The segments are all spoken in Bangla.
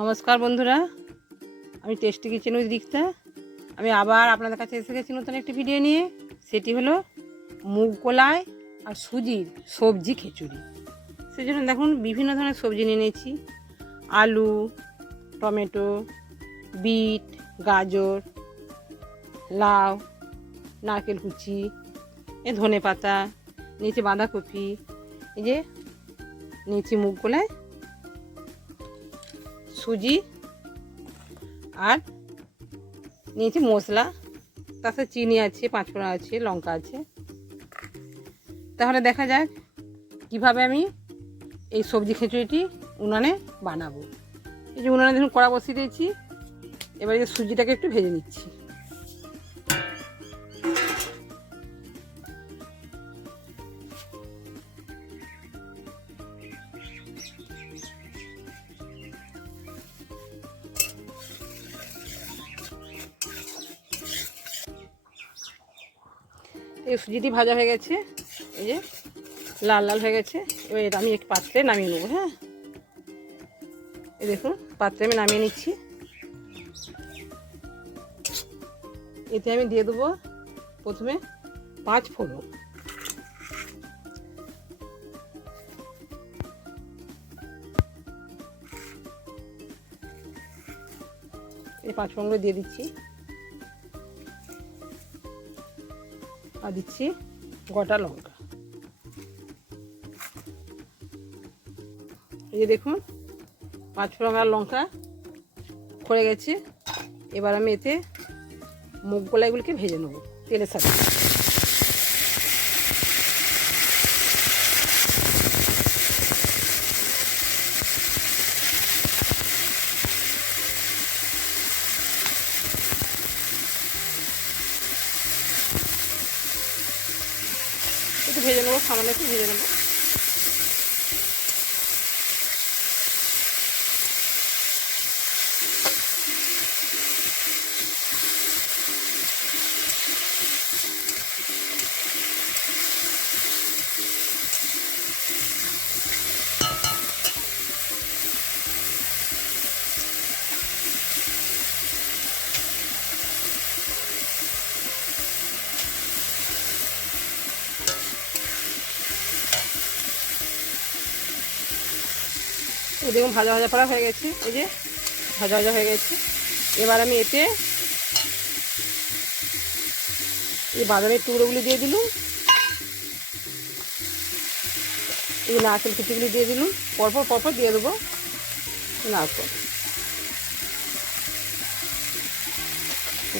নমস্কার বন্ধুরা, আমি টেস্টি কিচেন উইথ দীক্ষা। আমি আবার আপনাদের কাছে এসে গেছি নতুন একটি ভিডিও নিয়ে। সেটি হলো মুগ কলাই আর সুজির সবজি খিচুড়ি। সেই জন্য দেখুন বিভিন্ন ধরনের সবজি নিয়ে নিয়েছি। আলু, টমেটো, বিট, গাজর, লাউ, নারকেল কুচি, ধনে পাতা নিয়েছি, বাঁধাকপি, এই যে নিয়েছি মুগ কলাই, সুজি আর নিয়েছি মশলা, তার সাথে চিনি আছে, পাঁচফোড়ন আছে, লঙ্কা আছে। তাহলে দেখা যাক কিভাবে আমি এই সবজি খিচুড়িটি উনানে বানাবো। এই যে উনানে দেখুন কড়া বসিয়ে দিয়েছি। এবার এই সুজিটাকে একটু ভেজে নিচ্ছি। এই সুজিটি ভাজা হয়ে গেছে, এই যে লাল লাল হয়ে গেছে। এবার এটা আমি এক পাত্রে নামিয়ে নেবো। হ্যাঁ, এই দেখুন পাত্রে আমি নামিয়ে নিচ্ছি। এতে আমি দিয়ে দেবো প্রথমে 5 ফোড়ন, এই 5 ফোড়নগুলো দিয়ে দিচ্ছি। আর দিচ্ছি গোটা লঙ্কা। এই যে দেখুন 5 ফোড়ন আর লঙ্কা পড়ে গেছে। এবার আমি এতে মুগ কলাইগুলোকে ভেজে নেবো তেলের সাথে। একটু ভেজে নেবো, সামান্য একটু ভেজে নেবো। এই দেখুন ভাজা ভাজা করা হয়ে গেছে, এই যে ভাজা ভাজা হয়ে গেছে। এবার আমি এতে এই বাদামের টুকরোগুলি দিয়ে দিলুম, এই নারকেল কুচিগুলি দিয়ে দিলুম, পরপর পরপর দিয়ে দেবো নারকেল,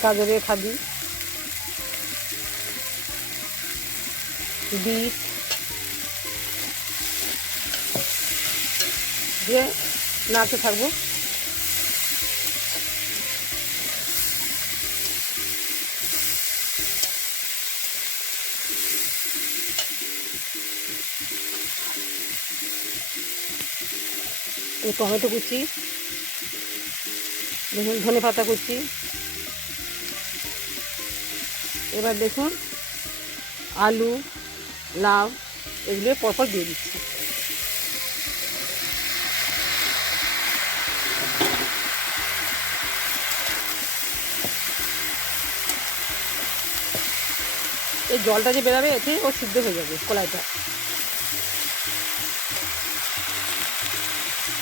গাজরের খাদি, বিট দিয়ে নাড়তে থাকবো। এই টমেটো কুচি, দেখুন ধনে পাতা কুচি। এবার দেখুন আলু, লাউ এগুলো পরপর দিয়ে দিচ্ছি। এই জলটা যে বেরাবে এতে ও সিদ্ধ হয়ে যাবে কলাইটা।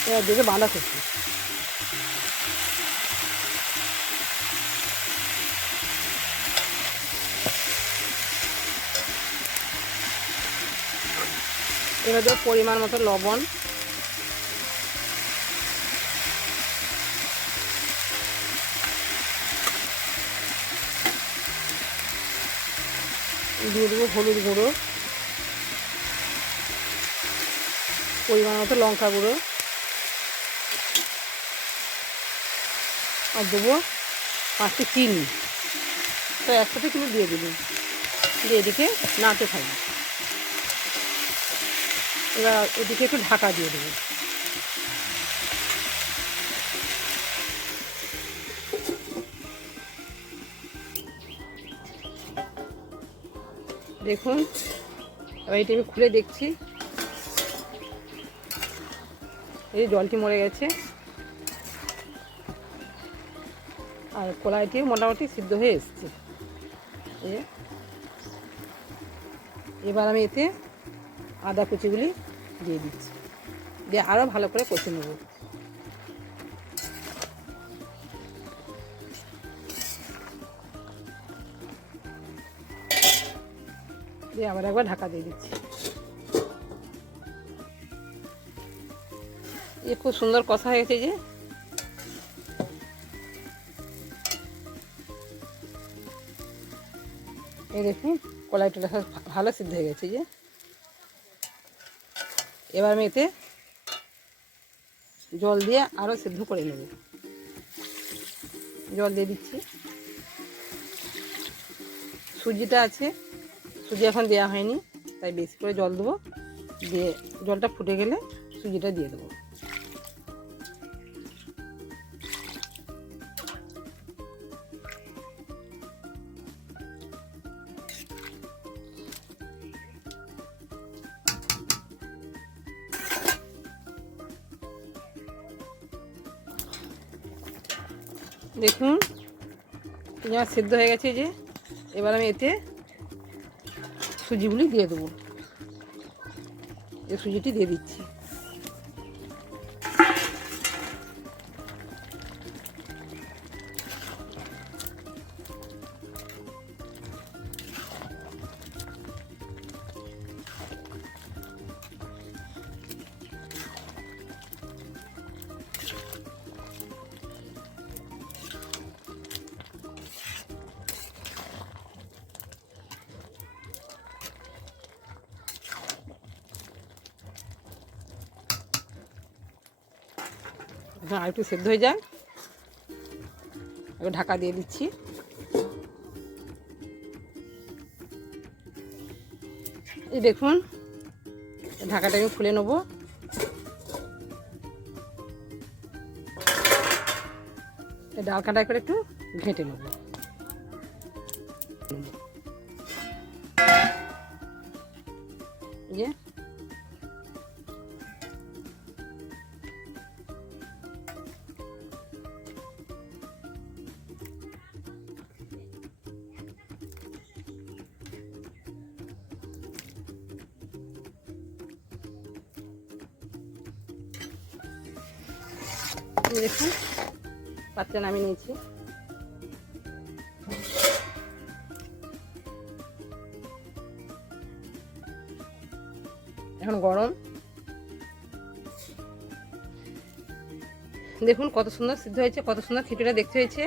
এবার দেবে বাঁধাকপি, এবার দেবো পরিমাণ মতো লবণ, দিয়ে দেবো হলুদ গুঁড়ো, পরিমাণ মতো লঙ্কা গুঁড়ো, আর দেবো 5টি চিনি। তো একসাথে কিন্তু দিয়ে দিলাম, দিয়ে এদিকে নাড়তে থাকবে। এবার এদিকে একটু ঢাকা দিয়ে দেবো। দেখুন এবার এটি আমি খুলে দেখছি, এই জলটি মরে গেছে। আর কলাইটি মোটামুটি সিদ্ধ হয়ে এসছে। এবার আমি এতে আদা কুচিগুলি দিয়ে দিচ্ছি, দিয়ে আরও ভালো করে কষে নেব। দিয়ে আবার একবার ঢাকা দিয়ে দিচ্ছি। খুব সুন্দর কষা হয়ে গেছে। এই দেখুন কলাইটা ভালো সিদ্ধ হয়ে গেছে। এবার আমি এতে জল দিয়ে আরও সিদ্ধ করে নেব। জল দিয়ে দিচ্ছি। সুজিটা আছে, সুজি এখন দেওয়া হয়নি, তাই বেশি করে জল দেবো। দিয়ে জলটা ফুটে গেলে সুজিটা দিয়ে দেবো। দেখুন পেঁয়াজ সেদ্ধ হয়ে গেছে। এবার আমি এতে সুজিগুলি দিয়ে দেবো। এই সুজিটি দিয়ে দিচ্ছি। আর একটু সেদ্ধ হয়ে যায়, এবার ঢাকা দিয়ে দিচ্ছি। এই দেখুন ঢাকাটা আমি খুলে নেবো। ডাল কাটা করে একটু ঘেঁটে নেব। দেখুন পাত্রে নামিয়ে নিয়েছি। এখন গরম। দেখুন কত সুন্দর সিদ্ধ হয়েছে, কত সুন্দর খিচুড়িটা দেখতে হয়েছে।